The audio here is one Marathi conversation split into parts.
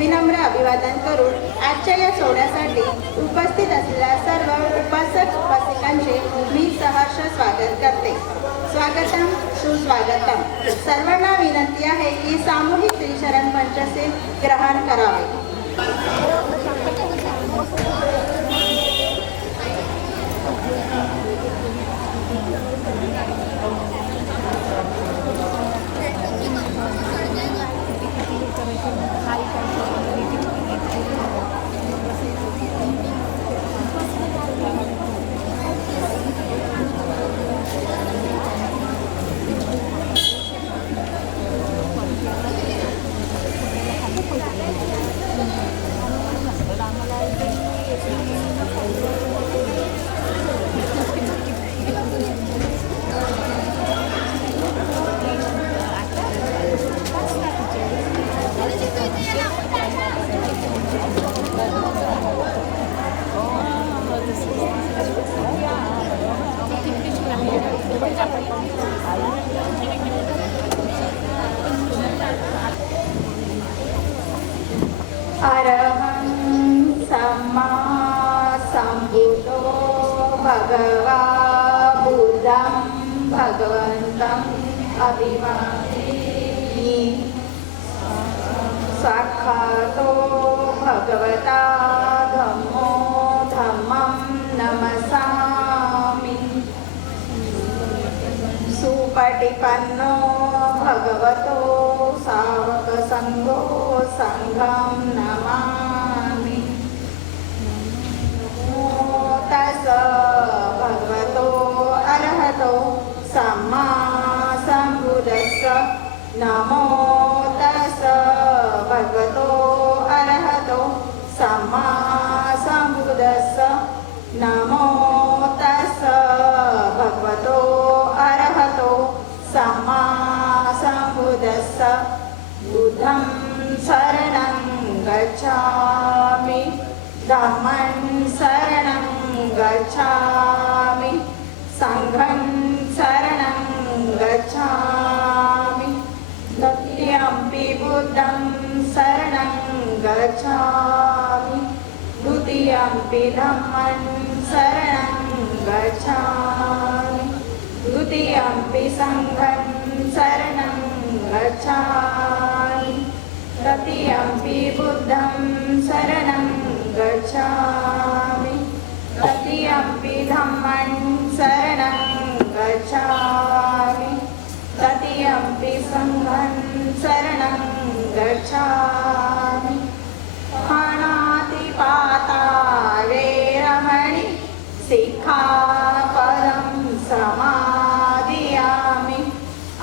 विनम्र अभिवादन करून आजच्या या सोहळ्यासाठी उपस्थित असलेल्या सर्व उपासक उपासिकांचे मी सहर्ष स्वागत करते. स्वागतम सुस्वागतम. सर्वांना विनंती आहे की सामूहिक त्रिशरण पंचशील ग्रहण करावे. अरहं सम्मा सम्बुद्धो भगवा बुद्धं भगवन्तम् अभिवादयामि. साक्षातो भगवता धम्मो धम्मं नमसामि. सुपटिपन्नो भगवतो सावकसङ्घो संघं नमामि. नमो तस्स भगवतो अरहतो सम्मा सम्बुद्धस्स. नमो तस्स भगवतो अरहतो सम्मा सम्बुद्धस्स. नमो तस्स भगवतो अरहतो सम्मा सम्बुद्धस्स. बुद्धं शरणं गच्छामि. धम्मं शरणं गच्छामि. संघं शरणं गच्छामि. तृतीयम्पि बुद्धं शरणं गच्छामि. द्वितीयम्पि धम्मं शरणं गच्छामि. तृतीयम्पि संघं शरणं गच्छामि. तृतीयम्पि बुद्धं शरणं गच्छामि. तृतीयम्पि धम्मं शरणं गच्छामि. तृतीयम्पि संघं शरणं गच्छामि. पाणातिपाता वेरमणि सिक्खापदं समादियामि.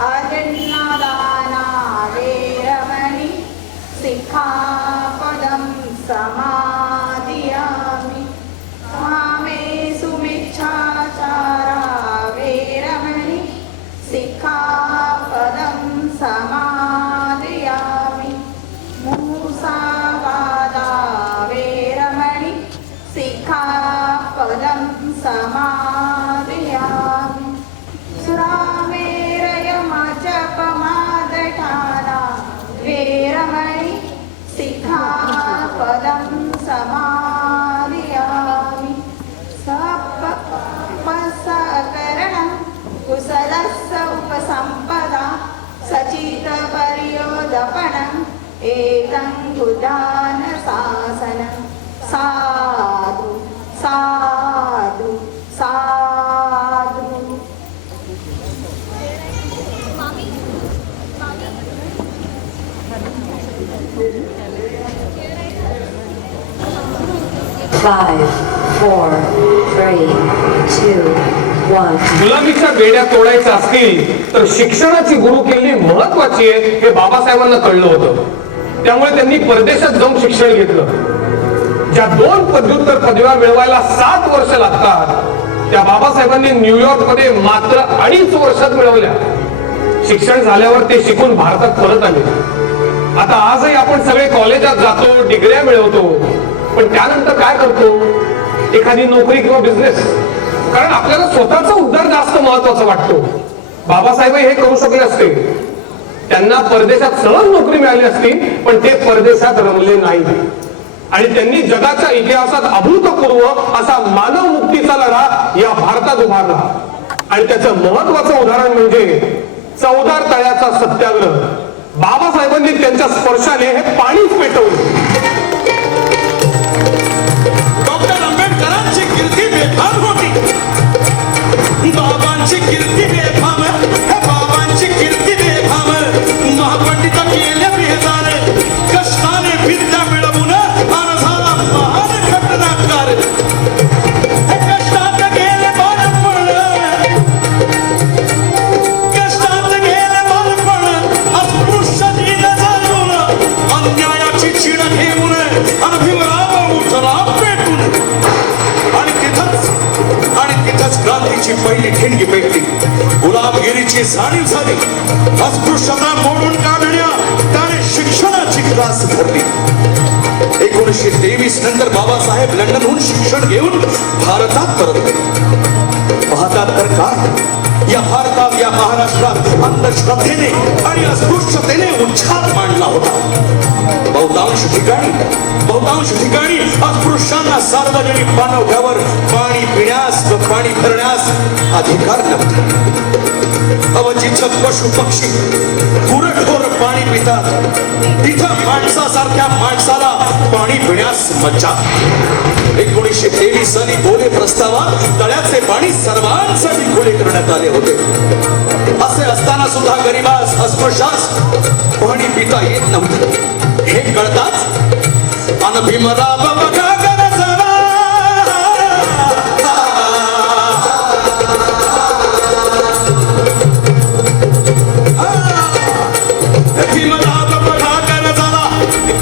अजन्नदाना वेरमणि सिक्खापदं समादियामि. कामेषु मिच्छाचारा वेरमणि सिक्खापदं समादियामि. मुसावादा वेरमणि सिक्खापदं समादियामि. सुरामेरयमजपमादठाना वेरमणि सिक्खापदं समादियामि. सपसकरणं कुशलस्य उपसम्पदा सचितपर्योदपणम् एतं बुद्धानुशासनं. साधु साधु साधु. 5, 4, 3, 2, 1. गुलामीच्या बेड्या तोडायच्या असतील तर शिक्षणाची गुरुकिल्ली महत्वाची आहे हे बाबासाहेबांना कळलं होतं. त्यामुळे त्यांनी परदेशात जाऊन शिक्षण घेतलं. ज्या 2 पदव्युत्तर पदव्या मिळवायला 7 वर्ष लागतात त्या बाबासाहेबांनी न्यूयॉर्क मध्ये मात्र 2.5 वर्षात मिळवल्या. शिक्षण झाल्यावर ते शिकून भारतात परत आले. आता आजही आपण सगळे कॉलेजात जातो, डिग्र्या मिळवतो, पण त्यानंतर काय करतो? एखादी नोकरी किंवा बिझनेस. कारण आपल्याला स्वतःचा उद्धार जास्त महत्वाचा वाटतो. बाबासाहेब हे करू शकले असते. त्यांना परदेशात सहज नोकरी मिळाली असती, पण ते परदेशात रमले नाही आणि त्यांनी जगाच्या इतिहासात अभूतपूर्व असा मानव मुक्तीचा लढा या भारतात उभारला. आणि त्याचं महत्वाचं उदाहरण म्हणजे चौदार तळ्याचा सत्याग्रह. बाबासाहेबांनी त्यांच्या स्पर्शाने हे पाणीच पेटवलं. डॉक्टर आंबेडकरांची कीर्ती बेफाम होती. बाबांची कीर्ती बेफाम, हे बाबांची कीर्ती बेफाम. महापंडित केले बेजार, कष्टाने विद्या मिळवून आणि झाला महान घटनाकार. हे कष्टात गेले बालपण, कष्टात गेले बालपण, अस्पृश्य दिन जाणून अन्यायाची चिड घेऊन आणि भीमराव उठला पेटून. आणि तिथंच क्रांतीची पहिली ठिणगी पेटली. गुलामगिरीची जाणीव झाली. अस्पृश्यता मोडून काढण्या त्याने शिक्षणाची क्लास धरली. 1923 नंतर बाबासाहेब लंडनहून शिक्षण घेऊन भारतात परतले. पाहतात तर काय, या भारतात, या महाराष्ट्रात अंधश्रद्धेने आणि अस्पृश्यतेने उच्छाद मांडला होता. बहुतांश ठिकाणी अस्पृश्यांना सार्वजनिक बांधवठ्यावर पाणी पिण्यास व पाणी भरण्यास अधिकार नव्हता. जिथं पशु पक्षी गुरढोर पाणी पितात, तिथं माणसासारख्या माणसाला पाणी पिण्यास मज्जा. 1923 साली बोले प्रस्तावात तळ्याचे पाणी सर्वांसाठी खुले करण्यात आले होते. असे असताना सुद्धा गरीबास, अस्पृश्यास पाणी पिता येत नव्हते. हे कळताच अन भीमराव बघा गरजला, भीमराव बघा गरजला,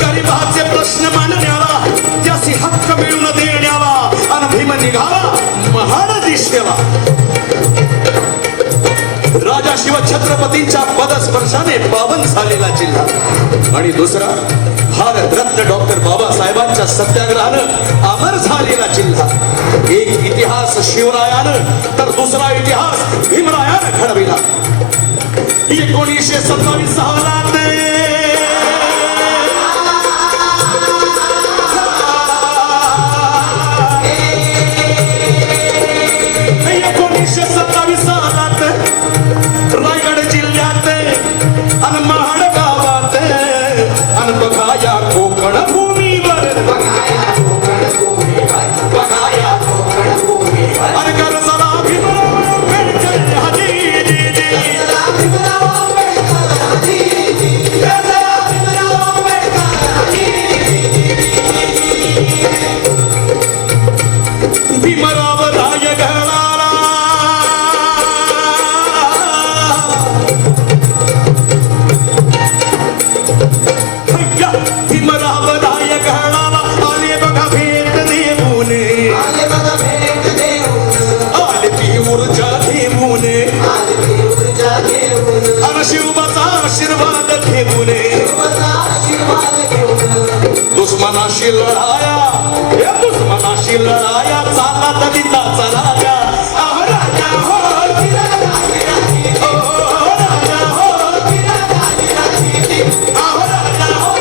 गरीबाचे प्रश्न मांडण्याला, त्यासी हक्क मिळवून देण्याला अन भीम निघाला महान दिशेला. राजा शिवछत्रपतींच्या पदस्पर्शाने पावन झालेला जिल्हा. आणि दुसरा भारतरत्न डॉक्टर बाबासाहेबांच्या सत्याग्रहानं अमर झालेला जिल्हा. एक इतिहास शिवरायानं तर दुसरा इतिहास भीमरायानं घडविला. 1927 सालात 1927 सालात रायगड जिल्ह्यात अन महाड गावात अन बघा या कोकण भूमीवर, अन गरजला भीमराव आंबेडकर भीमराव रायगडाला भीमराव रायगडाला आले बघा भेट देऊन, आले ती ऊर्जा घेऊन, अन शिवबाचा आशीर्वाद घेऊन. दुश्मनाशी लढाया, या दुश्मनाशी लढाया, चाला दलिताचा राजा. अहो राजा हो, अहो राजा हो, अहो राजा हो.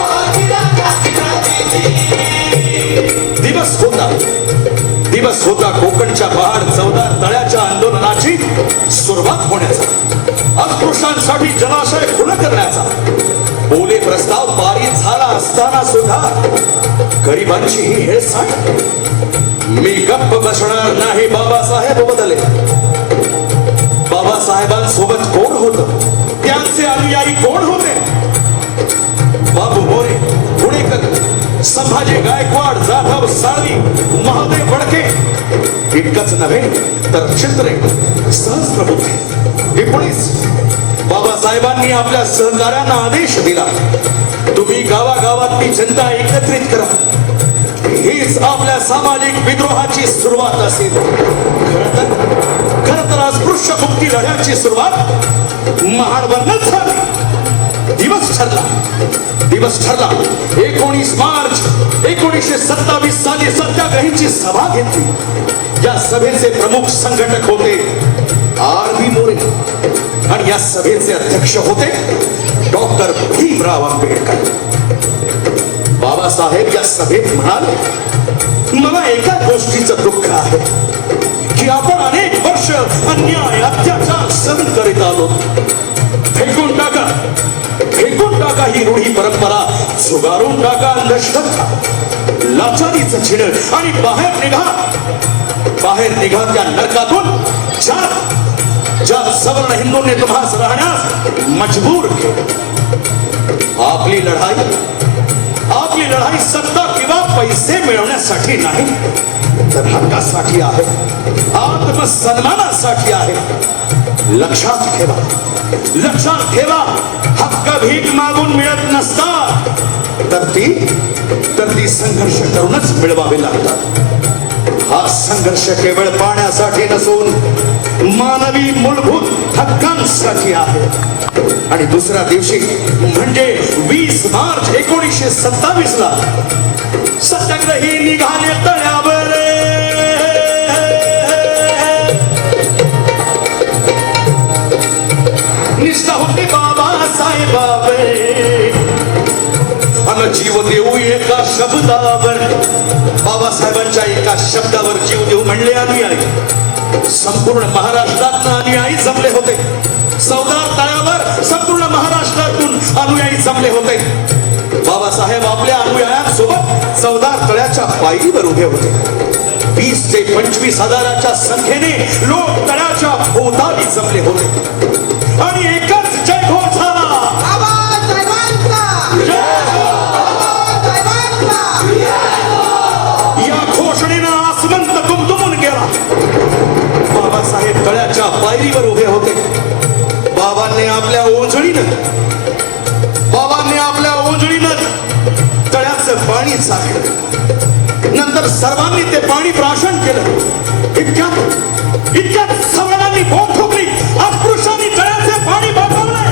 दिवस होता कोकणच्या पहाड चौदार तळ्याच्या आंदोलनाची सुरुवात होण्याचा, अस्पृश्यांसाठी जलाशय खुलं करण्याचा. बोले प्रस्ताव पारित झाला असताना सुद्धा गरिबांची ही हेळसांड. मी गप्प बसणार नाही. बाबासाहेब बदलले. बाबासाहेबांसोबत कोण होतं, त्यांचे अनुयायी कोण होते? बाबू मोरे, पुणेकर, संभाजी गायकवाड, जाधव साळवी, महादेव फडके. इतकंच नव्हे तर चित्रे, सहस्त्रबुद्धे. एकोणीस बाबासाहेबांनी आपल्या सहकार्यांना आदेश दिला, तुम्ही गावागावातली जनता एकत्रित करा. हीच आपल्या सामाजिक विद्रोहाची सुरुवात असेल. खरं तर अस्पृश्य मुक्ती लढ्याची सुरुवात महाडवरच झाली. दिवस ठरला 19 मार्च 1927 साली सत्याग्रहींची सभा घेतली. या सभेचे प्रमुख संघटक होते R.B. मोरे आणि या सभेचे अध्यक्ष होते डॉक्टर भीमराव आंबेडकर. बाबासाहेब या सभेत म्हणाले, मला एका गोष्टीचं दुःख आहे की आपण अनेक वर्ष अन्याय अत्याचार सहन करीत आलो. फेकून टाका ही रूढी परंपरा, झुगारून टाका अंधश्रद्धा, लाचारीचं छिण आणि बाहेर निघा त्या नरकातून ज्या सवर्ण हिंदूंनी तुम्हास राहण्यास मजबूर केले. आपली लढाई सत्ता किंवा पैसे मिळवण्यासाठी नाही, तर हक्कासाठी आहे, आत्मसन्मानासाठी आहे. लक्षात ठेवा, हक्क भीक मागून मिळत नसतात, तर ती संघर्ष करूनच मिळवावी लागतात. हा संघर्ष केवळ पाण्यासाठी नसून मानवी मूलभूत हक्कांसाठी आहे. आणि दुसऱ्या दिवशी म्हणजे 20 मार्च 1927 ला सत्याग्रही निघाले तळ्यावर. निष्ठा होती बाबासाहेबावर, अन जीव देऊ एका शब्दावर. बाबासाहेबांच्या एका शब्दावर जीव देऊ म्हणले अनुयायी. संपूर्ण महाराष्ट्रातून अनुयायी जमले होते. चौदार तळ्यावर संपूर्ण महाराष्ट्रातून अनुयायी जमले होते. बाबासाहेब आपल्या अनुयायांसोबत चौदार तळ्याच्या पायरीवर उभे होते. 20 ते 25 हजाराच्या संख्येने लोक तळ्याच्या भोवताली जमले होते आणि एकच जयघोष झाला. या घोषणेनं आसमंत दुमदुमून गेला. बाबासाहेब तळ्याच्या पायरीवर उभे होते. बाबांनी आपल्या ओंजळीनं तळ्याचं पाणी चाकलं. नंतर सर्वांनी ते पाणी प्राशन केलं. इतक्यात सवर्णांनी बोंब ठोकली. अस्पृश्यांनी तळ्याचे पाणी बाटवले.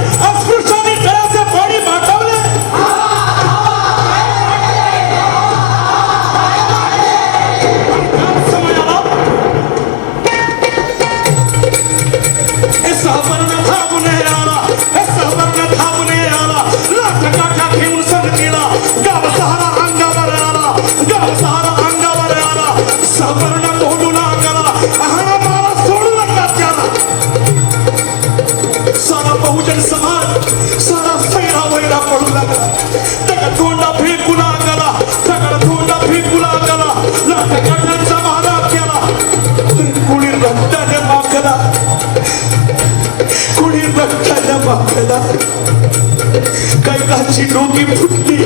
कैकाची डोकी फुटली.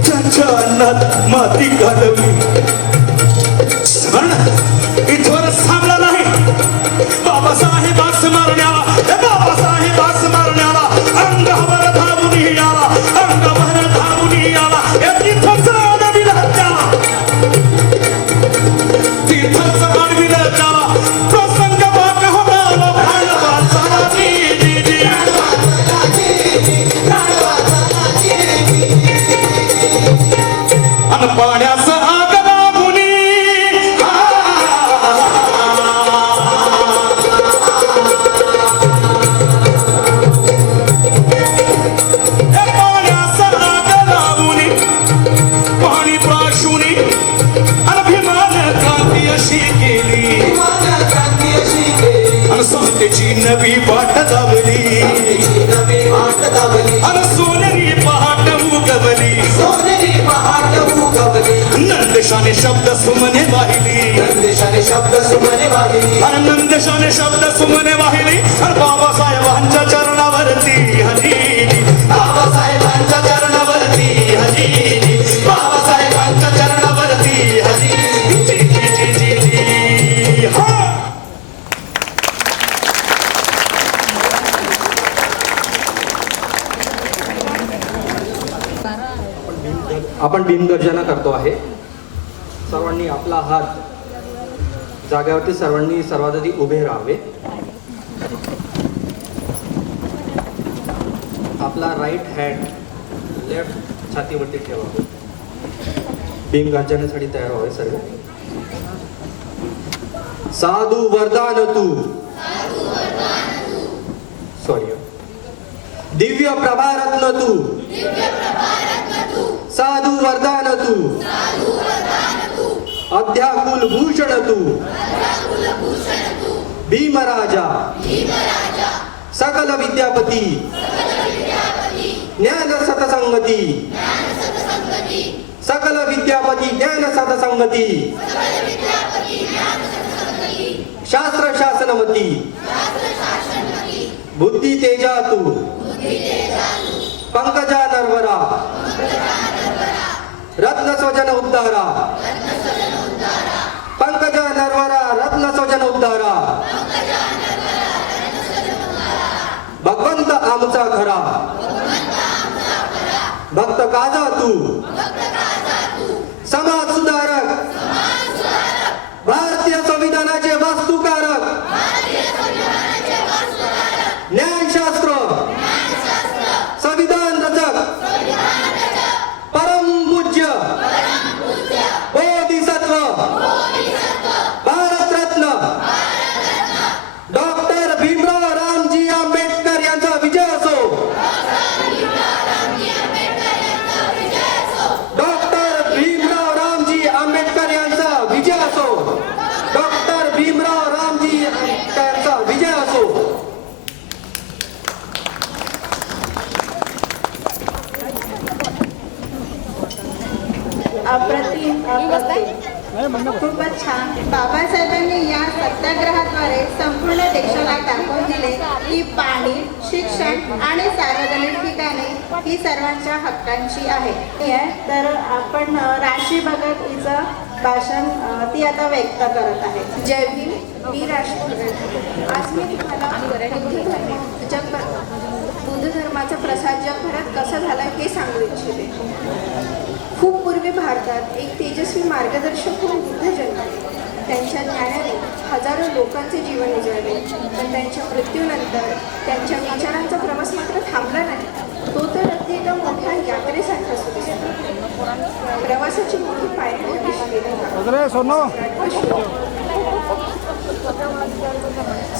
त्यांच्या अन्नात माती घालवली. इथवरच थांबला नाही. बाबासाहेबास मारण्याला अंगावर धावून याला तिथंच अडविलं त्याला. प्रसंग बाका होता पाण्याचं आग लागुनी. पाण्याचं आग लागुनी, पाणी प्राशुनी अभिमान क्रांती अशी केली. आणि समतेची नवी वाट दावली. आणि सोनेरी पहाट उगवली. नंदेशाने शब्द सुमने वाहिली. आणि नंदेशाने शब्द सुमने वाहिली. आणि बाबासाहेबांच्या चरणावरती हजेरी. बाबासाहेबांच्या चरणावरती हजेरी. बाबासाहेबांच्या चरणावरती हजेरी. आपण भीमगर्जना करतो आहे. सर्वांनी आपला हात जागेवरती सर्वात आधी उभे राहावे. आपला राईट हँड लेफ्ट छातीवरती ठेवावे. भीमगर्जनेसाठी तयार व्हावे सर्व. साधू वरदान तू. सॉरी. दिव्य प्रभारत्न तू साधू वरदान तू अध्याकुल भूषण तू भीमराजा सकल विद्यापती ज्ञान सतसंगती सकल विद्यापती ज्ञान सतसंगती शास्त्र शासनमती बुद्धी तेजा तू पंकजा नरवरा रत्न स्वजन उद्धारा पंकजा नरवरा रत्न स्वजन उद्धारा भगवंत आमचा खरा भक्त काजा तू समाज सुधारक भारतीय संविधानाचे वास्तुकारक ज्ञानशास्त्र संविधान रचक परम पूज्य बोधिसत्व भारतरत्न डॉक्टर भीमराव रामजी आंबेडकर यांचा विजय असो. डॉक्टर भीमराव रामजी आंबेडकर यांचा विजय असो. डॉक्टर भीमराव रामजी आंबेडकरांचा विजय असो. अप्रतिम खूपच छान. बाबासाहेबांनी या सत्याग्रहाद्वारे संपूर्ण देशाला दाखवून दिले की पाणी, शिक्षण आणि सार्वजनिक ठिकाणे ही सर्वांच्या हक्कांची आहे. तर आपण राशी भगत हिचं भाषण ती आता व्यक्त करत आहे. जय भीम. मी राशी भगत. आज मी तुम्हाला बुद्ध धर्माचा प्रसार जगभरात कसा झाला हे सांगू इच्छिते. खूप पूर्वी भारतात एक तेजस्वी मार्गदर्शक म्हणून बुद्ध जन्मले. त्यांच्या ज्ञानाने हजारो लोकांचे जीवन उजळले. पण त्यांच्या मृत्यूनंतर त्यांच्या विचारांचा प्रवास मात्र थांबला नाही. तो तर अगदी एका मोठ्या यात्रेसारखा सुरू झाला. प्रवासाची मोठी पायरी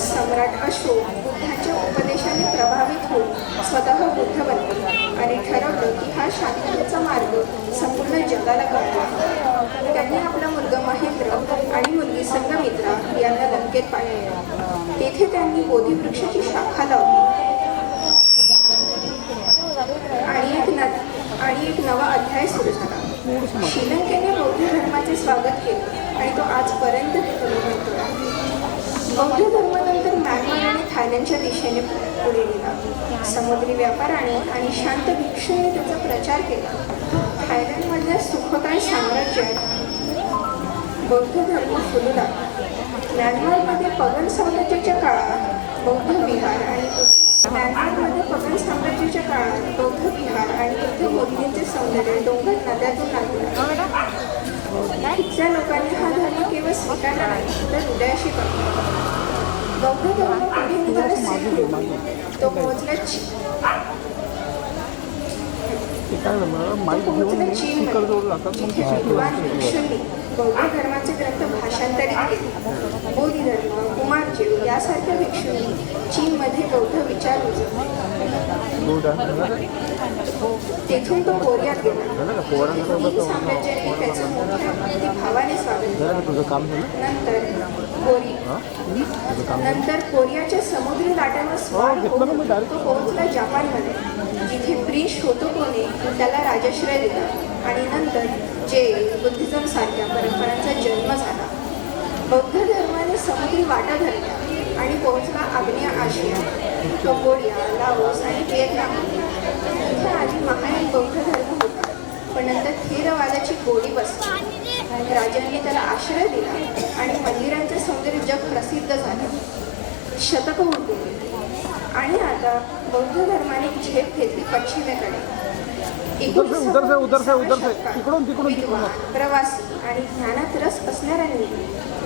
सम्राट अशोक बुद्धाच्या उपदेशाने प्रभावित होऊन स्वतः बुद्ध बनले आणि ठरवलं की हा शांततेचा मार्ग संपूर्ण जगाला कळला. त्यांनी आपला मुलगा महेंद्र आणि मुलगी संघमित्रा यांना लंकेत पाठवले. तेथे त्यांनी बोधिवृक्षाची शाखा लावली आणि एक नवा अध्याय सुरू झाला. श्रीलंकेने बौद्ध धर्माचे स्वागत केले आणि तो आजपर्यंत मिळतो. बौद्ध धर्मानंतर म्यानमार आणि थायलंडच्या दिशेने पुढे गेला. समुद्री व्यापाराने आणि शांत भिक्षेने त्याचा प्रचार केला. थायलंडमधल्या सुखोताई साम्राज्यात बौद्ध धर्म फुलू लागला. म्यानमारमध्ये पगन साम्राज्याच्या काळात बौद्ध विहार आणि बौद्ध विहार आणि बुद्ध मूर्तींचे सौंदर्य डोंगर नद्यातून लागले. इथल्या लोकांनी हा धर्म केवळ स्वीकारला नाही तर हृदयाशी बघितला. बौद्ध धर्म पुढे निघाला सिख रूप. तो पोहोचला चीनमध्ये, जिथे विद्वान भिक्षूंनी बौद्ध धर्माचे ग्रंथ भाषांतरित केले. बोधिधर्म, कुमारजीव यासारख्या भिक्षूंनी चीनमध्ये बौद्ध विचार रुजवले. तेथून तो कोरियात गेला. साम्राज्याने त्याचं मोठ्या भक्तिभावाने स्वागत केलं. नंतर कोरियाच्या समुद्री लाटांवर स्वार होऊन तो पोहोचला जपानमध्ये, जिथे ब्रिटिश शोतोकोने त्याला राजाश्रय दिला आणि नंतर जैन बुद्धिझम सारख्या परंपरांचा जन्म झाला. बौद्ध धर्माने समुद्री वाटा धरल्या आणि पोहोचला आग्नेय आशिया, कंबोडिया, लाओस आणि व्हिएतनाम. इथे आधी महायान बौद्ध धर्म होता, पण नंतर थेरवादाची गोडी बसली. राजांनी त्याला आश्रय दिला आणि मंदिरांचे सौंदर्य जग प्रसिद्ध झालं. शतकं उलटून आणि आता बौद्ध धर्माने झेप घेतली पश्चिमेकडे. विद्वान, प्रवासी आणि ज्ञानात रस असणाऱ्यांनी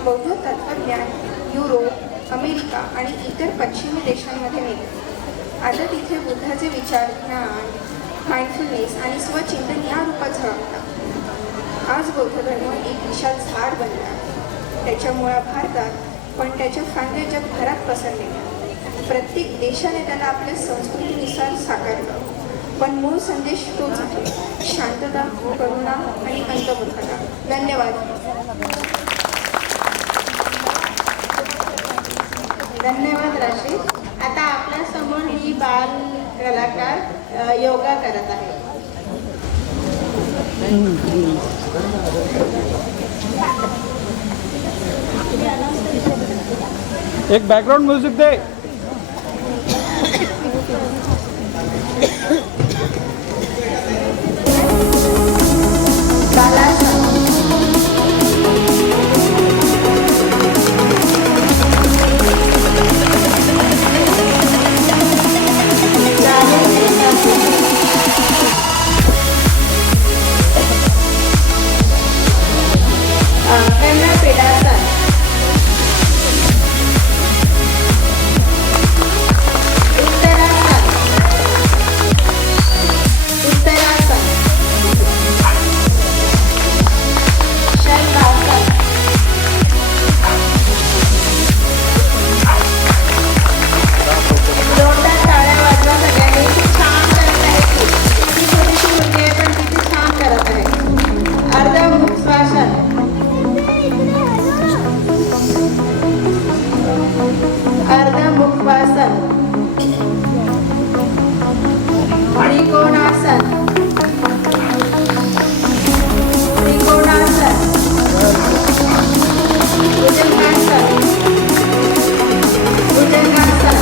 बौद्ध तत्त्वज्ञान युरोप, अमेरिका आणि इतर पश्चिमी देशांमध्ये नेले. आता तिथे बुद्धाचे विचार, ज्ञान, माइंडफुलनेस आणि स्वचिंतन या रूपात झळकतात. आज बौद्ध धर्म एक विशाल झाड बनला. त्याच्या मुळा भारतात, पण त्याच्या फांद्या जगभरात पसरलेल्या. प्रत्येक देशाने त्याला आपल्या संस्कृतीनुसार साकारलं, पण मूळ संदेश तोच आहे, शांतता, करुणा आणि अंतर्मुखता. धन्यवाद. धन्यवाद राशीद. आता आपल्या समोर ही बाल कलाकार योगा करत आहे. एक बैकग्राउंड म्यूजिक दे. बालासन. खंडपीठासन. उत्तरासन. उत्तरासन. शल्भासन. जोरदार टाळ्या वाजवा सगळ्यांनी. खूप छान करत आहे ती. ती छोटीशी मुलगी आहे पण ती छान करत आहे. अर्धमुख श्वासन. अर्धमुखवासन. त्रिकोणासन. त्रिकोणासन. भुजंगासन. भुजंगासन.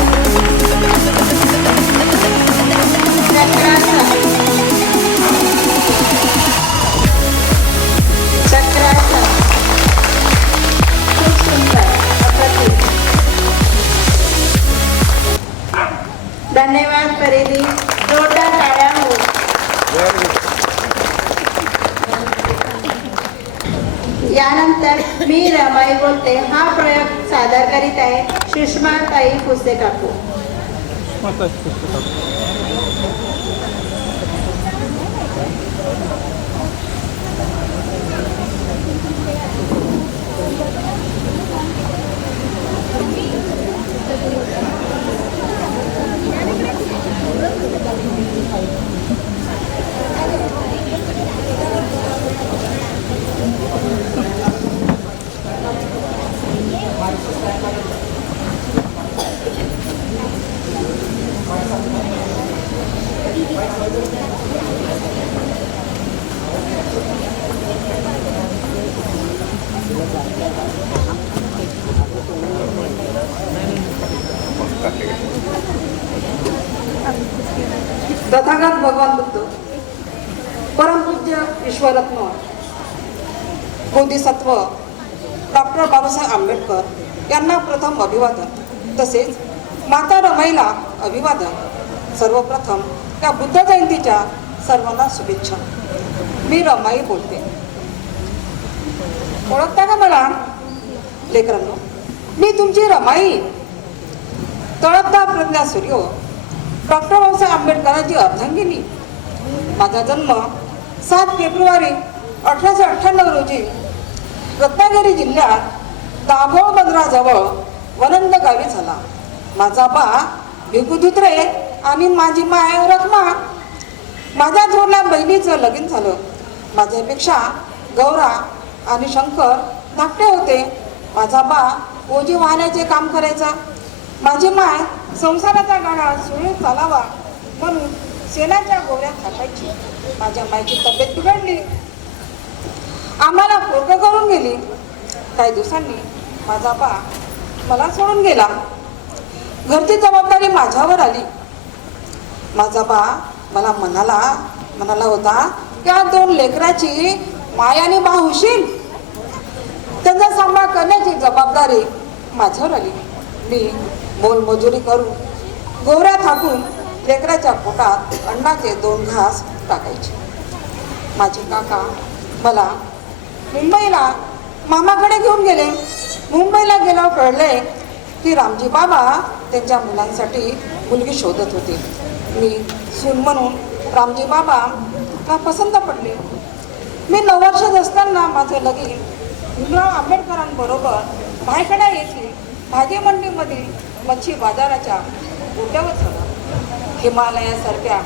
चक्रासन. चक्रासन. खूप सुंदर. अप्रतिम. धन्यवाद फरीदी. जोरदार टाळ्या हो. यानंतर मी रमाई बोलते हा प्रयोग सादर करीत आहे सुषमाताई फुसे काकू. तथागत भगवान बुद्ध, परमपूज्य विश्वरत्न बोधिसत्व डॉक्टर बाबासाहेब आंबेडकर यांना प्रथम अभिवादन, तसेच माता रमाईला अभिवादन. सर्वप्रथम त्या बुद्ध जयंतीच्या सर्वांना शुभेच्छा. मी रमाई बोलते. ओळखता का मला लेकरांनो? मी तुमची रमाई. तळपदा प्रज्ञा सूर्य, डॉक्टर बाबासाहेब आंबेडकरांची अर्धांगिनी. माझा जन्म 7 फेब्रुवारी 1898 रोजी रत्नागिरी जिल्ह्यात दाभोळ बंदराजवळ वनंद गावी झाला. माझा बा भिकू धुत्रे आणि माझी माय रखमा. माझ्या थोरल्या बहिणीचं लगीन झालं. माझ्यापेक्षा गौरा आणि शंकर धाकटे होते. माझा बा ओझी वाहण्याचे काम करायचा. माझी माय संसाराचा गाडा सुरळीत चालावा म्हणून शेणाच्या गोऱ्या थाटायची. माझ्या मायची तब्येत बिघडली, आम्हाला पोरगं करून गेली. काही दिवसांनी माझा बा मला सोडून गेला. घरची जबाबदारी माझ्यावर आली. माझा बा मला म्हणाला होता की या 2 लेकराची माय आणि बा होशील. त्यांचा सांभाळ करण्याची जबाबदारी माझ्यावर आली. मी मोलमजुरी करून गोऱ्या थापून लेकराच्या पोटात अन्नाचे 2 घास टाकायचे. माझे काका मला मुंबईला मामाकडे घेऊन गेले. मुंबईला गेल्यावर कळले की रामजी बाबा त्यांच्या मुलांसाठी मुलगी शोधत होते. मी सून म्हणून रामजी बाबांना पसंत पडले. मी 9 वर्षात असताना माझं लगीन भीमराव आंबेडकरांबरोबर भायखळा येथील भाजी मंडीमधील मच्छी बाजाराच्या गोट्यावर चढा. हिमालयासारख्या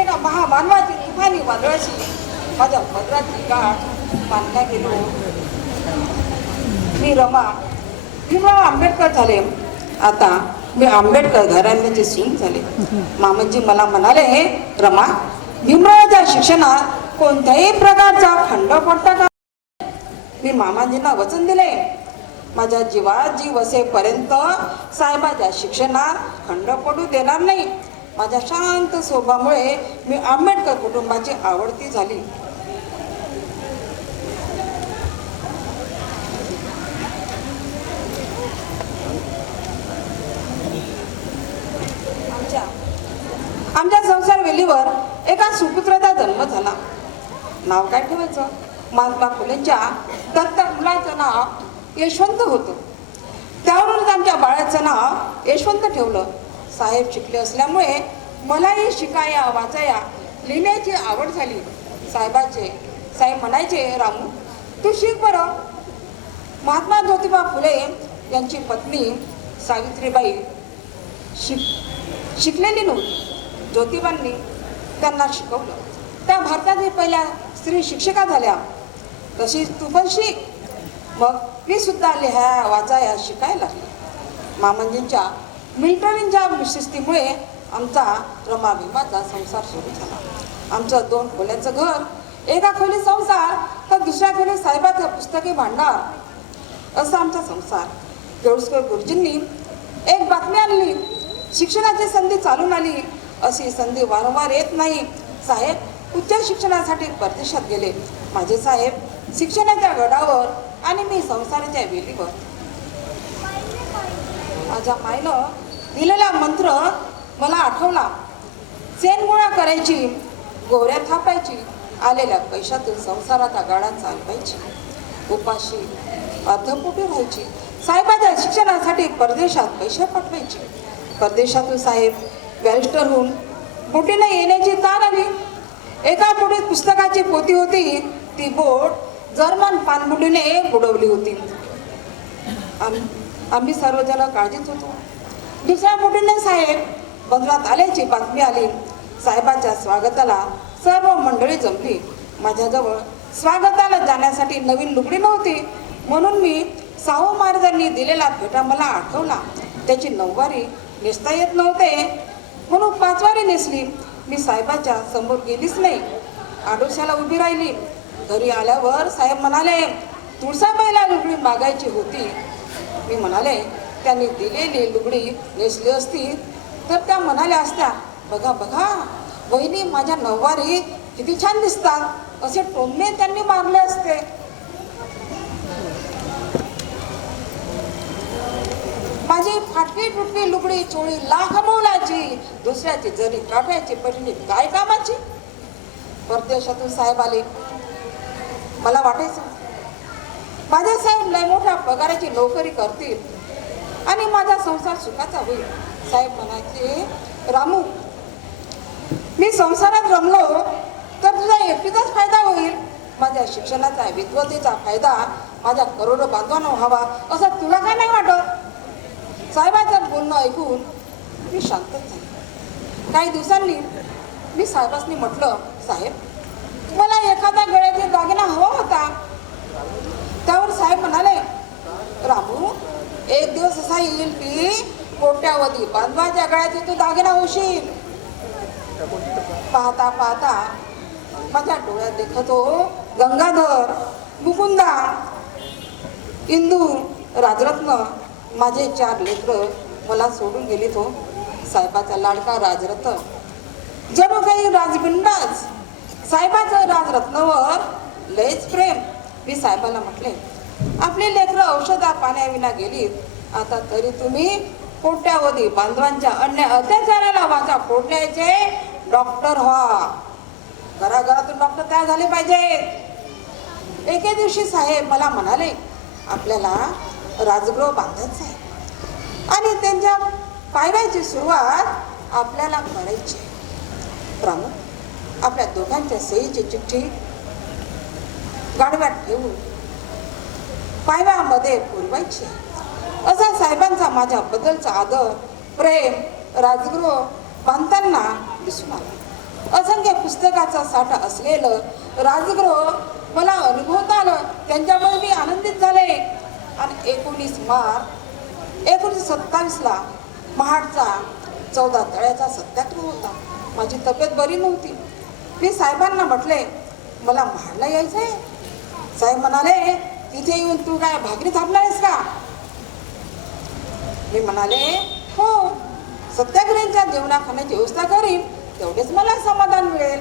एका महामानवाची तुफानी वादळाशी माझ्या पदराची गाठ बांधल्या गेलो. मी रमा भीमराव आंबेडकर झाले. आता मी आंबेडकर घराण्याची सून झाले. मामाजी मला म्हणाले, रमा, भीमरावाच्या शिक्षणात कोणत्याही प्रकारचा खंड पडता का? मी मामाजींना वचन दिले, माझ्या जीवात जीव असेपर्यंत साहेबाच्या शिक्षणात खंड पडू देणार नाही. माझ्या शांत स्वभावामुळे मी आंबेडकर कुटुंबाची आवडती झाली. आमच्या संसार वेलीवर एका सुपुत्राचा जन्म झाला. नाव काय ठेवायचं? महात्मा फुलेंच्या दत्तक मुलाचं नाव यशवंत होतं. त्यावरूनच आमच्या बाळाचं नाव यशवंत ठेवलं. साहेब शिकले असल्यामुळे मलाही शिकाया वाचाया लिहिण्याची आवड झाली. साहेब म्हणायचे, रामू तू शिक बरं. महात्मा ज्योतिबा फुले यांची पत्नी सावित्रीबाई शिकलेली नव्हती. ज्योतिबांनी त्यांना शिकवलं. त्या भारतातील पहिल्या स्त्री शिक्षिका झाल्या. तशीच तू पण शिक. मग मी सुद्धा लिहाया वाचाया शिकायला लागले. मामांजींच्या मिलिटरींच्या शिस्तीमुळे आमचा रमा भीमाचा संसार सुरू झाला. आमचं 2 खोल्याचं घर, एका खोलीत संसार तर दुसऱ्या खोलीत साहेबाचं पुस्तके भांडार, असा आमचा संसार. केळुसकर गुरुजींनी एक बातमी आणली, शिक्षणाची संधी चालून आली. अशी संधी वारंवार येत नाही. साहेब उच्च शिक्षणासाठी परदेशात गेले. माझे साहेब शिक्षणाच्या गडावर आणि मी संसाराच्या वेलीवर. माझ्या मायनं दिलेला मंत्र मला आठवला. चेन गोळा करायची, गोऱ्या थापायची, आलेल्या पैशातून संसाराचा गाडा चालवायची, उपाशी अर्धपोटी राहायची. साहेबाच्या शिक्षणासाठी परदेशात पैसे पाठवायचे. परदेशातून साहेब बॅरिस्टर होऊन बोटीने येण्याची तार आली. एका बोटीत पुस्तकाची पोती होती. ती बोट जर्मन पाणबुडीने बुडवली होती. आम्ही सर्वजण काळजीत होतो. दुसऱ्या बोटीने साहेब बंदरात आल्याची बातमी आली. साहेबाच्या स्वागताला सर्व मंडळी जमली. माझ्याजवळ स्वागताला जाण्यासाठी नवीन लुगडी नव्हती, म्हणून मी साहू महाराजांनी दिलेला फेटा मला आठवला. त्याची 9 वारी नेसता येत नव्हते, म्हणून 5 वारी नेसली. मी साहेबाच्या समोर गेलीच नाही, आडोशाला उभी राहिली. घरी आल्यावर साहेब म्हणाले, तुळसाबाईला लुगडी मागायची होती. मी म्हणाले, त्यांनी दिलेली लुगडी नेसली असती तर त्या म्हणाल्या असत्या, बघा बघा वहिनी माझ्या 9 वारी किती छान दिसतात, असे टोमणे त्यांनी मारले असते. माझी फाटकी तुटकी लुगडी चोळी लाख मोलाची, दुसऱ्याची जरी काठायची पडली काय कामाची. परदेशातून साहेब आले. मला वाटायचं माझे साहेब लय मोठ्या पगाराची नोकरी करतील आणि माझा संसार सुखाचा होईल. साहेब म्हणायचे, रामू मी संसारात रमलो तर तुझा एकटीचाच फायदा होईल. माझ्या शिक्षणाचा विद्वतेचा फायदा माझ्या करोडो बांधवांना व्हावा असं तुला काय नाही वाटत. साहेबाचं बोलणं ऐकून मी शांतच झाले. काही दिवसांनी मी साहेबांनी म्हटलं, साहेब मला एखादा गळ्याचा दागिना हवा होता. त्यावर साहेब म्हणाले, रामू एक दिवस असा येईल की कोट्यावधी बांधवाच्या गळ्याचे तू दागिना होशील. पाहता पाहता माझ्या डोळ्यात देखत हो गंगाधर, मुकुंदा, इंदू, राजरत्न माझे 4 लेकरं मला सोडून गेलीत हो. साहेबाचा लाडका राजरत्न जणू काही राजबिंडाच. साहेबाचं राजरत्नावर लयच प्रेम. मी साहेबाला म्हटले, आपली लेकरं औषधा पाण्याविना गेलीत, आता तरी तुम्ही कोट्यावधी बांधवांच्या अन्याय अत्याचाराला वाचा फोडण्याचे डॉक्टर व्हा. घराघरातून डॉक्टर तयार झाले पाहिजेत. एके दिवशी साहेब मला म्हणाले, आपल्याला राजगृह बांधायचं आहे आणि त्यांच्या पायव्याची सुरुवात आपल्याला करायची. प्रमुख आपल्या दोघांच्या सहीची चिठ्ठी गाडव्यात ठेवून पायव्यामध्ये पुरवायची. असा साहेबांचा माझ्याबद्दलचा आदर प्रेम राजगृह बांधताना दिसून आला. असंख्य पुस्तकाचा साठा असलेलं राजगृह मला अनुभवता आलं. त्यांच्यामुळे मी आनंदित झाले. आणि 19 मार्च 1927ला महाडचा 14 तळ्याचा सत्याग्रह होता. माझी तब्येत बरी नव्हती. मी साहेबांना म्हटले मला महाडला यायचं आहे. साहेब म्हणाले तिथे येऊन तू काय भाकरी थापणार आहेस का? मी म्हणाले हो, सत्याग्रहींच्या जेवणा खाण्याची व्यवस्था करीन, तेवढेच मला समाधान मिळेल.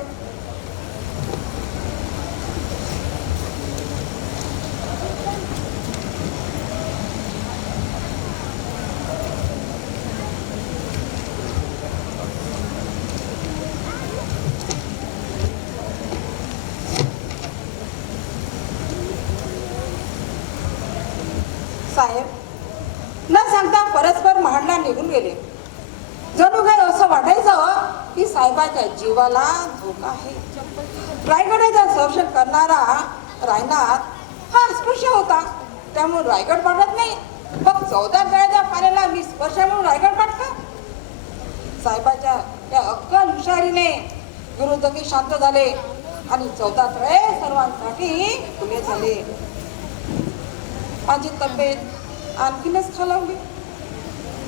साहेब न सांगता परस्पर महाडला निघून गेले. जणू काय असं वाटायचं की साहेबाच्या जीवाला धोका आहे. रायगडाचा संरक्षण करणारा रायनाथ हा अस्पृश्य होता, त्यामुळे रायगड पाडत नाही. मग 14 तळ्याच्या पाण्याला मी स्पर्श म्हणून रायगड पाडता. साहेबाच्या त्या अक्कल हुशारीने विरोधकही शांत झाले आणि 14 तळे सर्वांसाठी खुले झाले. माझी तब्येत आणखीनच खालावली,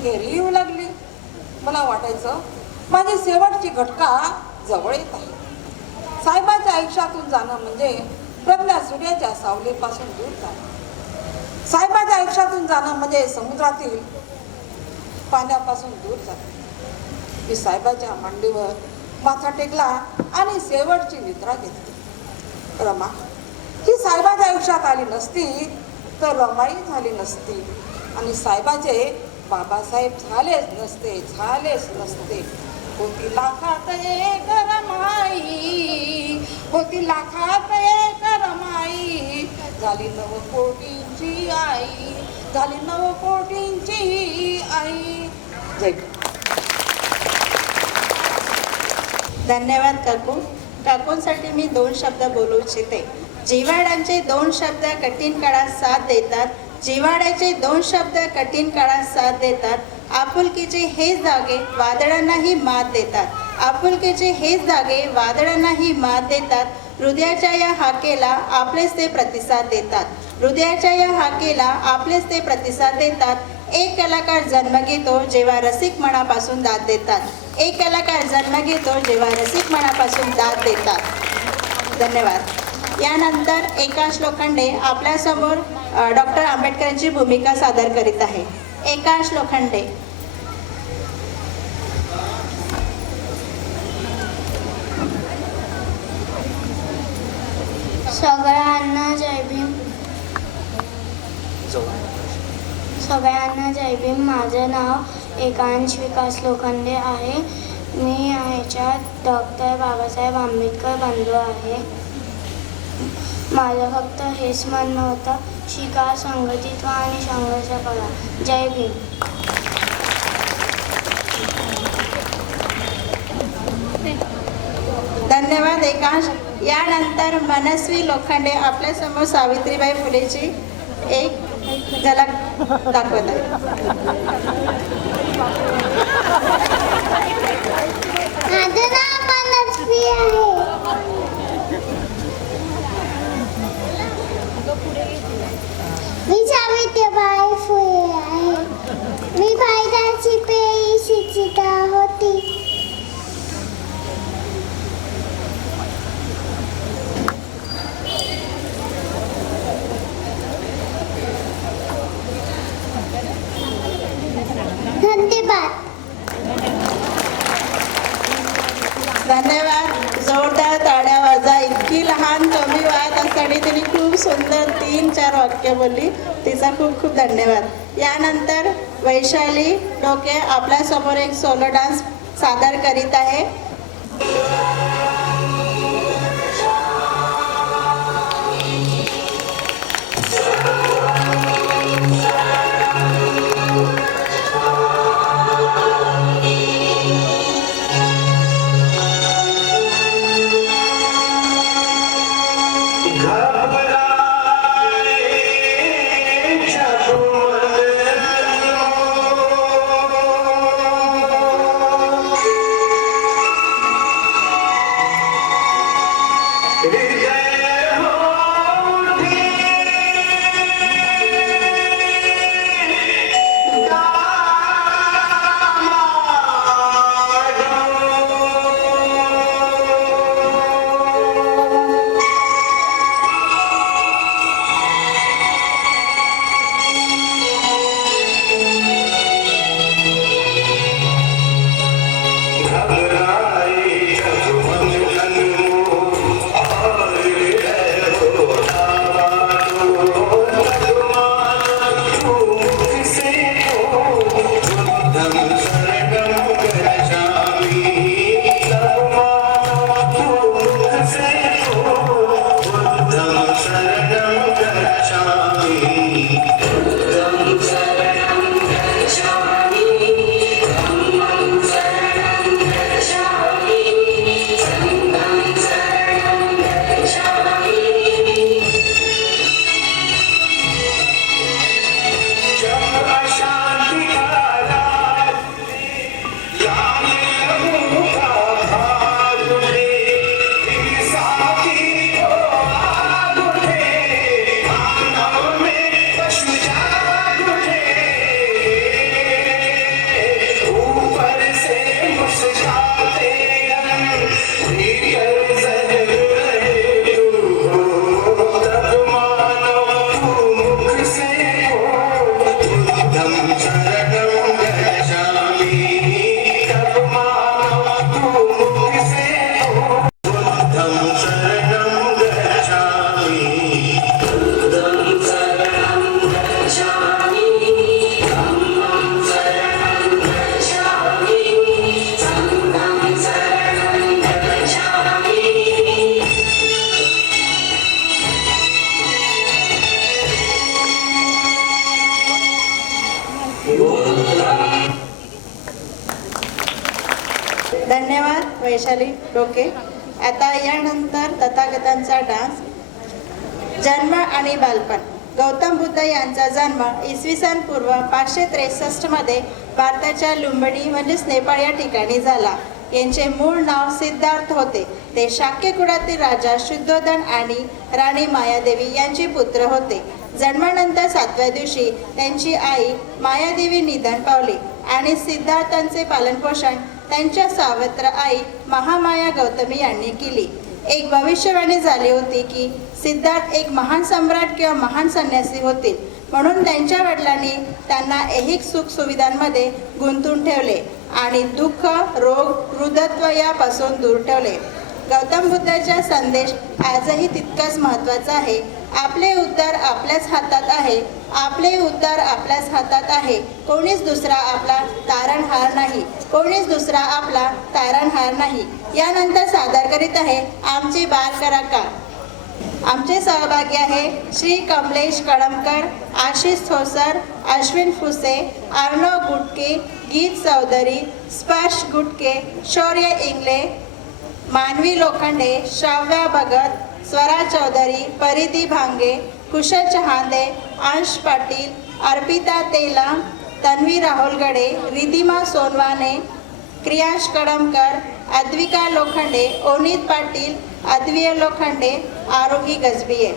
केरी येऊ लागली. मला वाटायचं माझी शेवटची घटका जवळ येत आहे. साहेबाच्या आयुष्यातून जाणं म्हणजे प्रज्ञा सूर्याच्या सावलीपासून दूर जाणं. साहेबाच्या आयुष्यातून जाणं म्हणजे समुद्रातील पाण्यापासून दूर जाणं. मी साहेबाच्या मांडीवर माथा टेकला आणि शेवटची निद्रा घेतली. रमा ही साहेबाच्या आयुष्यात आली नसती तर रमाई झाली नसती आणि साहेबाचे बाबासाहेब झालेच नसते. होती लाखात एक रमाई, होती लाखात एक रमाई, झाली 9 कोटींची आई, झाली 9 कोटींची आई. जय. धन्यवाद काकू. काकूंसाठी मी 2 शब्द बोलू इच्छिते. जिव्हाळ्याचे 2 शब्द कठीण काळात साथ देतात. जिव्हाळ्याचे 2 शब्द कठीण काळात साथ देतात. आपुलकीचे हे जागे वादळांनाही मात देतात. आपुलकीचे हे जागे वादळांनाही मात देतात. हृदयाच्या या हाकेला आपलेच ते प्रतिसाद देतात. हृदयाच्या या हाकेला आपलेच ते प्रतिसाद देतात. एक कलाकार जन्म घेतो जेव्हा रसिक मनापासून दाद देतात. एक कलाकार जन्म घेतो जेव्हा रसिक मनापासून दाद देतात. धन्यवाद. यानंतर एकाश लोखंडे आपल्यासमोर डॉक्टर आंबेडकरांची भूमिका सादर करीत आहे. एकाश लोखंडे. सगळ्यांना जय भीम. सगळ्यांना जय भीम. माझं नाव एकांश विकास लोखंडे आहे. मी ह्याच्यात डॉक्टर बाबासाहेब आंबेडकर बनलो आहे. माझं फक्त हेच म्हणणं होतं, शिका, संघटित व्हा आणि संघर्ष करा. जय भीम. धन्यवाद एकांश. यानंतर मनस्वी लोखंडे आपल्यासमोर सावित्रीबाई फुलेची एक झलक दाखवत आहे. माझं नाव मनस्वी आहे. मी सावित्रीबाई फुले आहे. मी फायद्याची पेयी शिक्षिका होती. धन्यवाद. धन्यवाद. जोरदार टाळ्या वाजा. इतकी लहान कमी वयात असताना तिने खूप सुंदर 3-4 वाक्य बोलली. तिचा खूप खूप धन्यवाद. यानंतर वैशाली डोके आपल्यासमोर एक सोलो डान्स सादर करीत आहे. वैशाली डोके. आता यानंतर तथागतांचा डान्स. जन्म आणि बालपण. गौतम बुद्ध यांचा जन्म इसवी सन पूर्व 563 मध्ये भारताच्या लुंबडी म्हणजेच नेपाळ या ठिकाणी झाला. यांचे मूळ नाव सिद्धार्थ होते. ते शाक्य कुळातील राजा शुद्धोधन आणि राणी मायादेवी यांचे पुत्र होते. जन्मानंतर 7व्या दिवशी त्यांची आई मायादेवी निधन पावली आणि सिद्धार्थांचे पालनपोषण त्यांच्या सावत्र आई महामाया गौतमी यांनी केली. एक भविष्यवाणी झाली होती की सिद्धार्थ एक महान सम्राट किंवा महान संन्यासी होतील, म्हणून त्यांच्या वडिलांनी त्यांना ऐहिक सुख सुविधांमध्ये गुंतून ठेवले आणि दुःख, रोग, वृद्धत्व यापासून दूर ठेवले. गौतम बुद्धाचा संदेश आजही तितकाच महत्त्वाचा आहे. आपले उद्धार आपल्याच हातात आहे. आपले उद्धार आपल्याच हातात आहे. कोणीच दुसरा आपला तारणहार नाही. कोणीच दुसरा आपला तारणहार नाही. यानंतर सादर करीत आहे आमचे बाल कलाकार. आमचे सहभागी आहे श्री कमलेश कळमकर, आशिष थोसर, अश्विन फुसे, अर्णव गुटके, गीत चौधरी, स्पर्श गुटके, शौर्य इंगले, मानवी लोखंडे, श्राव्या भगत, स्वरा चौधरी, परिधी भांगे, कुशल चहांदे, अंश पाटील, अर्पिता तेला, तन्वी राहुल गडे, रिधिमा सोनवाने, क्रियांश कळमकर, अद्विका लोखंडे, ओनित पाटील, अद्विय लोखंडे, आरोही गजबिये.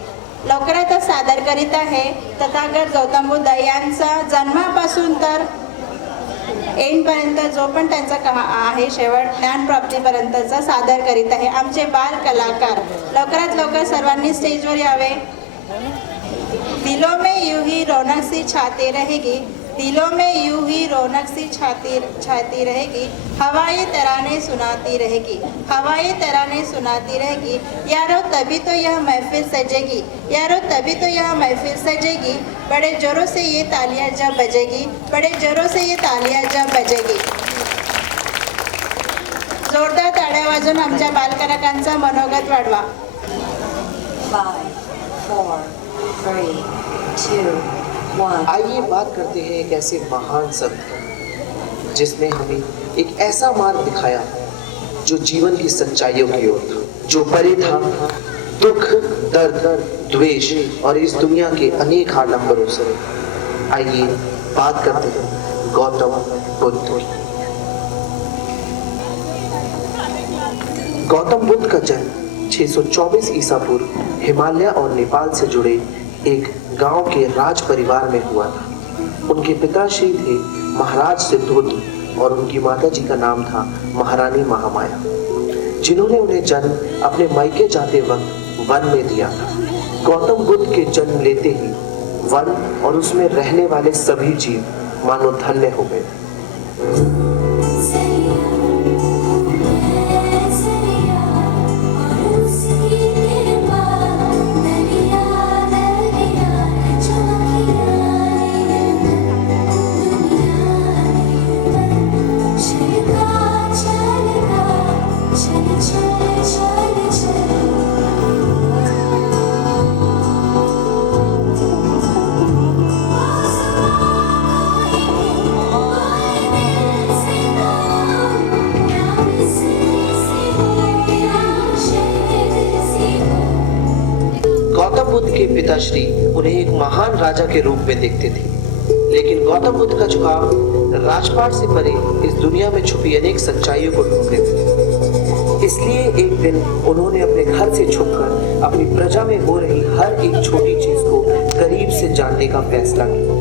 लवकरातच सादर करीत आहे तथागत गौतम बुद्ध यांचा जन्मापासून तर एंडपर्यंत जो पण त्यांचा आहे शेवट ज्ञानप्राप्तीपर्यंतचा सादर करीत आहे आमचे बाल कलाकार. लवकरात लवकर सर्वांनी स्टेजवर यावे. दिलों में यूं ही रौनक सी छाती रहेगी, दिलों में यूं ही रौनक सी छाती रहेगी, हवाई तराने सुनाती रहेगी, हवाई तराने सुनाती रहेगी. यारो तभी तो यह महफिल सजेगी, यारो तभी तो यह महफिल सजेगी, बड़े जोरों से ये तालियां जब बजेगी, बड़े जोरों से ये तालियां जब बजेगी. जोरदार टाळ्या वाजवून आमच्या बालकलाकारांचा मनोगत वाढवा. 5, 4, 3, 2, 1. आइए बात करते हैं एक ऐसे महान संत जिसने हमें एक ऐसा मार्ग दिखाया जो जीवन की सच्चाइयों की ओर था, जो परे था दुख, दर्द, द्वेष और इस दुनिया के अनेक आडंबरों से. आइए बात करते हैं गौतम बुद्ध की. गौतम बुद्ध का जन्म 624 ईसा पूर्व हिमालय और नेपाल से जुड़े एक गांव के राज परिवार में हुआ था. उनके पिताश्री थे महाराज सिद्धोत और उनकी माताजी का नाम था महारानी महामाया, जिन्होंने उन्हें जन्म अपने मायके जाते वक्त वन में दिया था. गौतम बुद्ध के जन्म लेते ही वन और उसमें रहने वाले सभी जीव मानो धन्य हो गए. गौतम बुद्ध के पिताश्री उन्हें एक महान राजा के रूप में देखते थे, लेकिन गौतम बुद्ध का झुकाव राजपाट से परे इस दुनिया में छुपी अनेक सच्चाइयों को ढूंढने थे. इसलिए एक दिन उन्होंने अपने घर से छुपकर अपनी प्रजा में हो रही हर एक छोटी चीज को करीब से जानने का फैसला किया.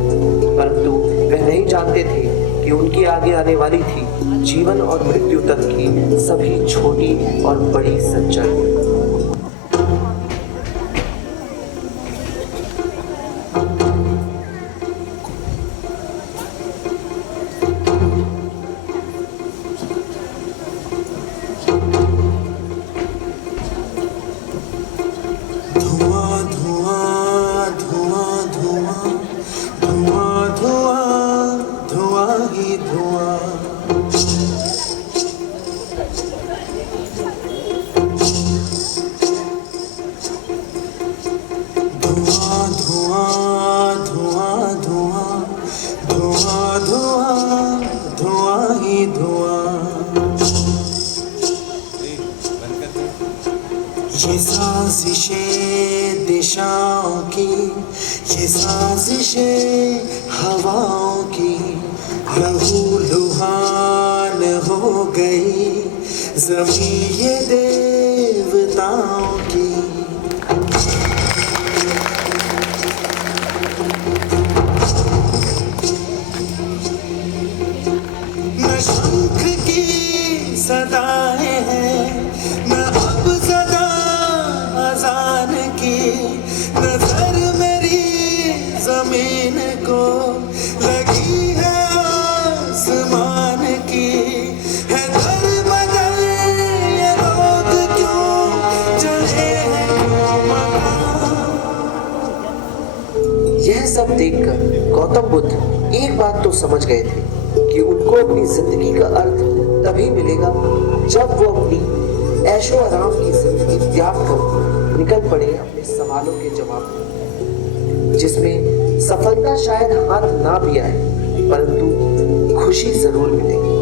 परंतु वह नहीं जानते थे कि उनकी आगे आने वाली थी जीवन और मृत्यु तक की सभी छोटी और बड़ी सच्चाई. की ये साजिशें हवाओं की लहूलुहान हो गई ज़मीं ये देवताओं की। न शंख की सदाएं हैं न अब सदा अजान की, नजर मेरी जमीन को लगी है आसमान की, है दर बदर ये लोग क्यों चले हैं क्यों मकान। यह सब देखकर गौतम बुद्ध एक बात तो समझ गए थे कि उनको अपनी जिंदगी का अर्थ तभी मिलेगा जब वो अपनी ऐशो आराम की जिंदगी त्याग कर निकल पड़े अपने सवालों के जवाब में, जिसमें सफलता शायद हाथ ना भी आए परंतु खुशी जरूर मिलेगी।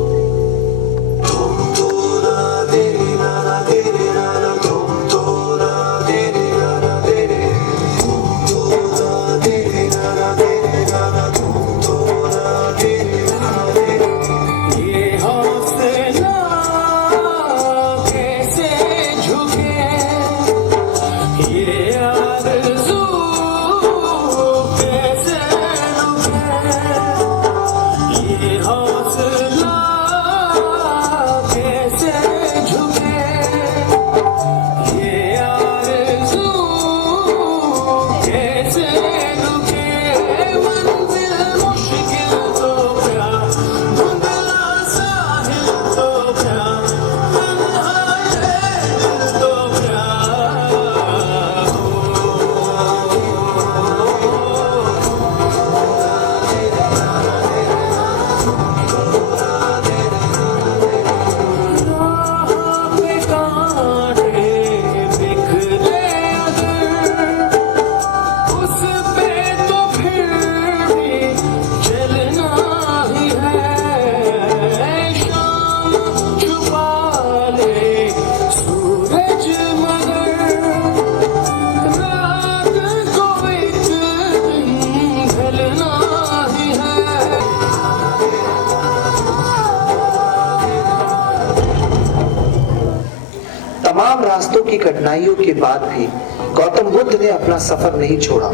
तमाम रास्तों की कठिनाइयों के बाद भी गौतम बुद्ध ने अपना सफर नहीं छोड़ा,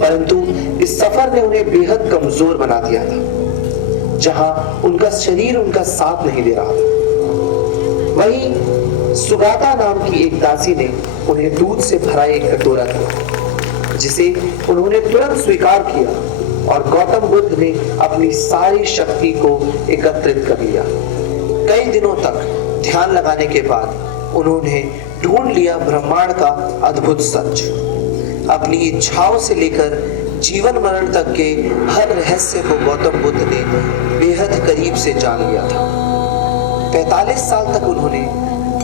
परंतु इस सफर ने उन्हें बेहद कमजोर बना दिया था। जहां उनका शरीर उनका साथ नहीं दे रहा था, वहीं सुगाता नाम की एक दासी ने उन्हें दूध से भरा एक कटोरा दिया, जिसे उन्होंने तुरंत स्वीकार किया और गौतम बुद्ध ने अपनी सारी शक्ति को एकत्रित कर लिया। कई दिनों तक ध्यान लगाने के बाद उन्होंने ढूंढ लिया ब्रह्मांड का अद्भुत सच। अपनी इच्छाओं से लेकर जीवन मरण तक के हर रहस्य को गौतम बुद्ध ने बेहद करीब से जान लिया था। 45 साल तक उन्होंने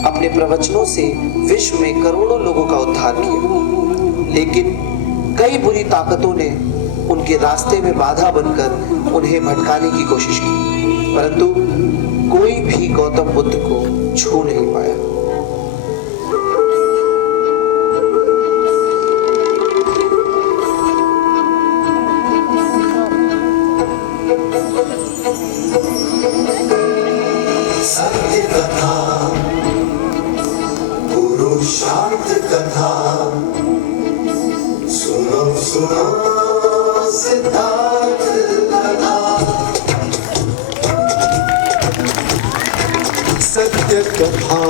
अपने प्रवचनों से विश्व में करोड़ों लोगों का उद्धार किया, लेकिन कई बुरी ताकतों ने उनके रास्ते में बाधा बनकर उन्हें भटकाने की कोशिश की, परंतु कोई भी गौतम बुद्ध को छू नहीं पाया। सत्य कथा पुरुषार्थ कथा सुनो सुनो सिद्धार्थ कथा। सत्य कथा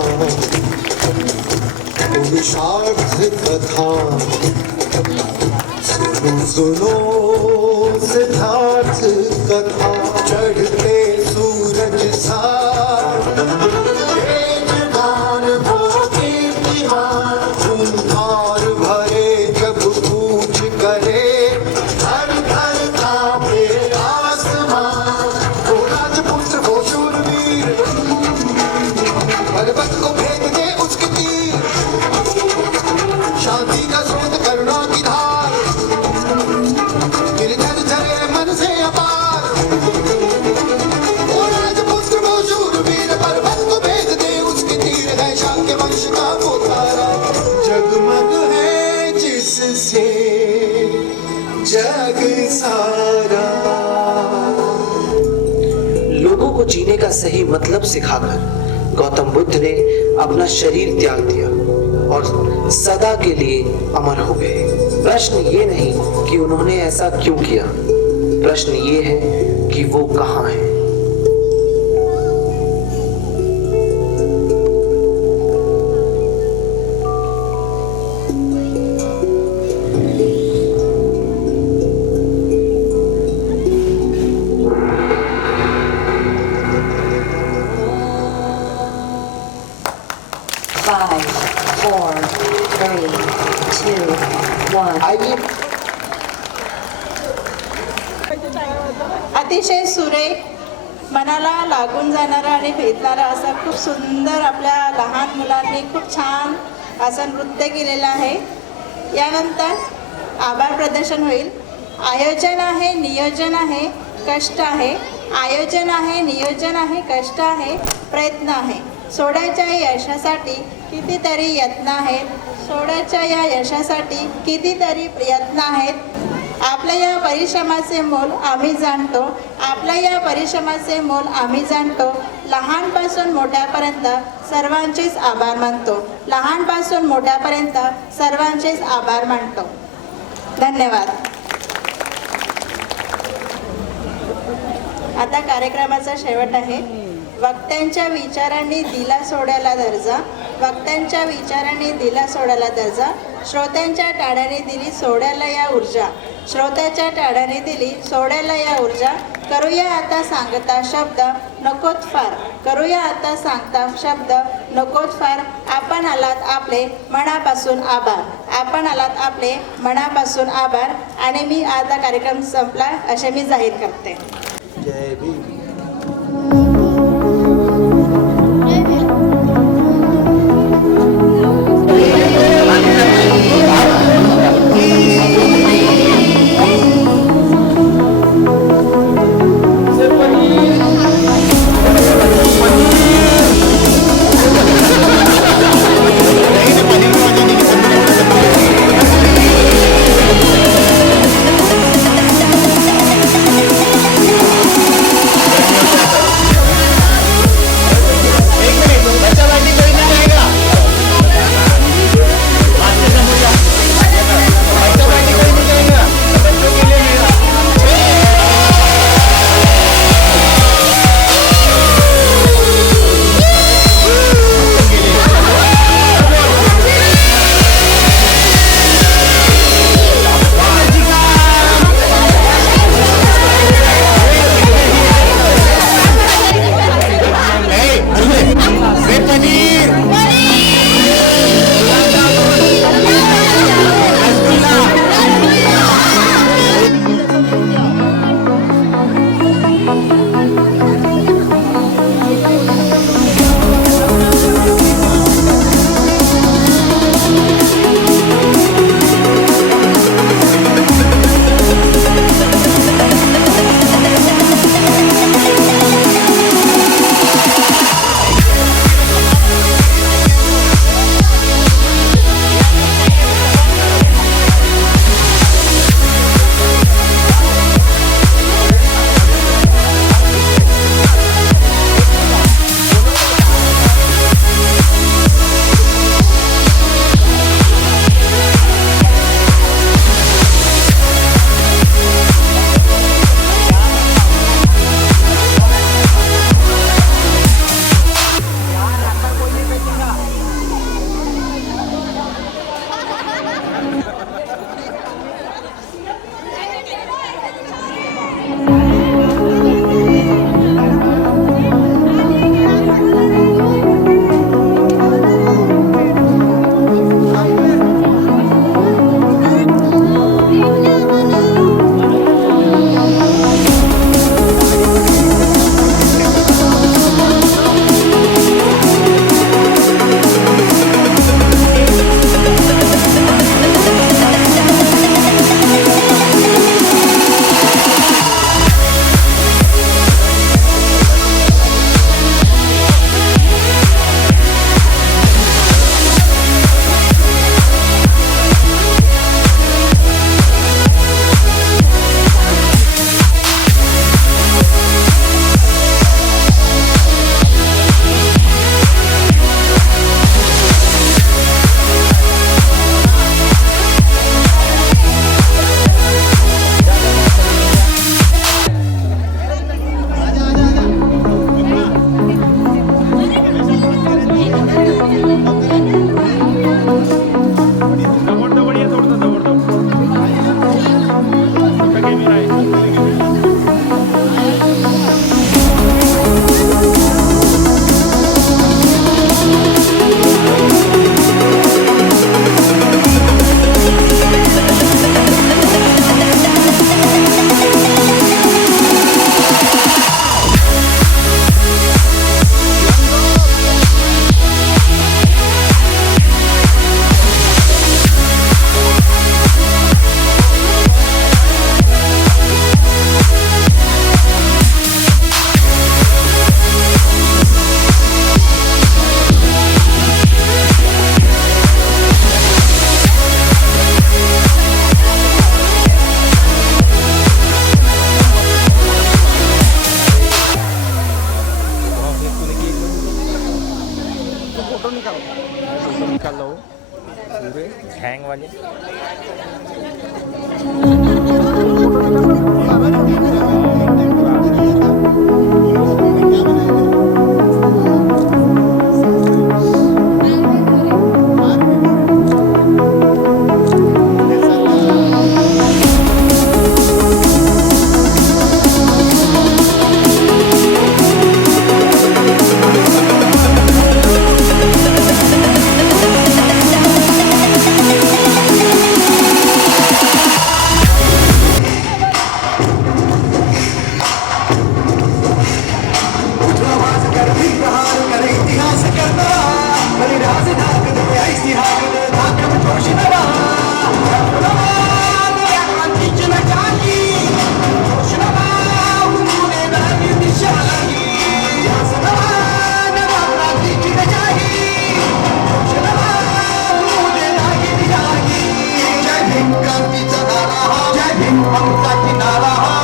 पुरुषार्थ कथा सुनो सुनो सिद्धार्थ कथा। चढ़ते सूरज सा शांति का स्रोत करुणा की धार। जग सारा। लोगों को जीने का सही मतलब सिखाकर गौतम बुद्ध ने अपना शरीर त्याग दिया और सदा के लिए अमर हो गए। प्रश्न ये नहीं कि उन्होंने ऐसा क्यों किया, प्रश्न ये है कि वो कहाँ है। Five, four, three, two, one. आइए अतिशय सुरेख मनाला लागून जाणारा आणि भेटणारा असा खूप सुंदर आपल्या लहान मुलांनी खूप छान असं नृत्य केलेलं आहे. यानंतर आभार प्रदर्शन होईल. आयोजन आहे, नियोजन आहे, कष्ट आहे. आयोजन आहे, नियोजन आहे, कष्ट आहे, प्रयत्न आहे. सोहळ्याच्या यशासाठी कितीतरी यत्न आहेत. सोहळ्याच्या या यशासाठी कितीतरी प्रयत्न आहेत. आपल्या या परिश्रमाचे मोल आम्ही जाणतो. आपल्या या परिश्रमाचे मोल आम्ही जाणतो. लहानपासून मोठ्यापर्यंत सर्वांचेच आभार मानतो. लहानपासून मोठ्यापर्यंत सर्वांचेच आभार मानतो. धन्यवाद. आता कार्यक्रमाचा शेवट आहे. वक्त्यांच्या विचारांनी दिला सोहळ्याला दर्जा. वक्त्यांच्या विचारांनी दिला सोहळ्याला दर्जा. श्रोत्यांच्या टाळ्याने दिली सोहळ्याला या ऊर्जा. श्रोत्याच्या टाळ्याने दिली सोहळ्याला या ऊर्जा. करूया आता सांगता शब्द नकोत फार. करूया आता सांगता शब्द नकोत फार. आपण आलात आपले मनापासून आभार. आपण आलात आपले मनापासून आभार. आणि मी आता कार्यक्रम संपला असे मी जाहीर करते. जय भीम. जय भीम पंथाची नारा